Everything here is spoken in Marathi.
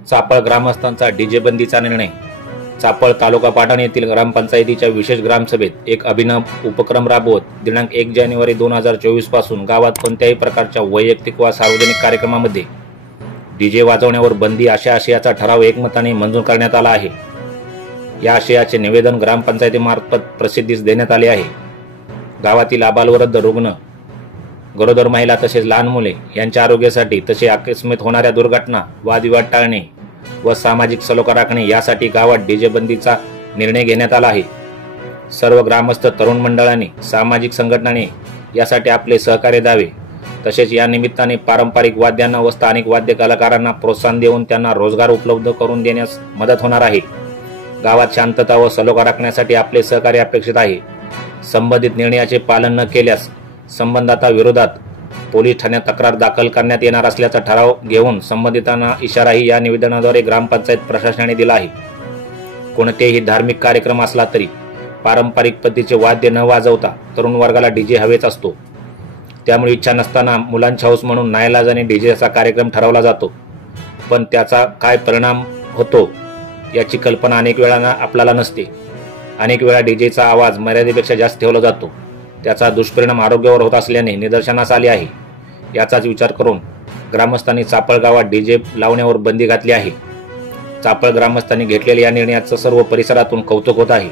चापळ ग्रामस्थांचा डीजे बंदीचा निर्णय। चापळ तालुका पाटण येथील ग्रामपंचायतीच्या विशेष ग्रामसभेत एक अभिनव उपक्रम राबवत दिनांक 1 जानेवारी 2024 पासून गावात कोणत्याही प्रकारच्या वैयक्तिक वा सार्वजनिक कार्यक्रमामध्ये डीजे वाजवण्यावर बंदी अशा आशयाचा ठराव एकमताने मंजूर करण्यात आला आहे। या आशयाचे निवेदन ग्रामपंचायतीमार्फत प्रसिद्धीस देण्यात आले आहे। गावातील आबालवृद्ध, रुग्ण, गरोदर महिला तसेच लहान मुले यांच्या आरोग्यासाठी तसे आकस्मिक होणाऱ्या दुर्घटना, वादविवाद टाळणे व सामाजिक सलोखा राखणे यासाठी गावात डीजे बंदीचा निर्णय घेण्यात आला आहे। सर्व ग्रामस्थ, तरुण मंडळांनी, सामाजिक संघटनांनी यासाठी आपले सहकार्य द्यावे। तसेच या निमित्ताने पारंपरिक वाद्यांना व स्थानिक वाद्य कलाकारांना प्रोत्साहन देऊन त्यांना रोजगार उपलब्ध करून देण्यास मदत होणार आहे। गावात शांतता व सलोखा राखण्यासाठी आपले सहकार्य अपेक्षित आहे। संबंधित निर्णयाचे पालन न केल्यास संबंधिता विरोधात पोलीस ठाण्यात तक्रार दाखल करण्यात येणार असल्याचा ठराव घेऊन संबंधितांना इशाराही या निवेदनाद्वारे ग्रामपंचायत प्रशासनाने दिला आहे। कोणतेही धार्मिक कार्यक्रम असला तरी पारंपरिक पद्धतीचे वाद्य न वाजवता तरुण वर्गाला डीजे हवेच असतो। त्यामुळे इच्छा नसताना मुलांच्या हौस म्हणून नाईलाजाने डीजेचा कार्यक्रम ठरवला जातो, पण त्याचा काय परिणाम होतो याची कल्पना अनेक वेळा आपल्याला नसते। अनेक वेळा डीजेचा आवाज मर्यादेपेक्षा जास्त ठेवला जातो, त्याचा दुष्परिणाम आरोग्यावर होत असल्याने निदर्शनास आले आहे। याचाच विचार करून ग्रामस्थांनी चापळ गावात डीजे लावण्यावर बंदी घातली आहे। चापळ ग्रामस्थांनी घेतलेल्या या निर्णयाचं सर्व परिसरातून कौतुक होत आहे।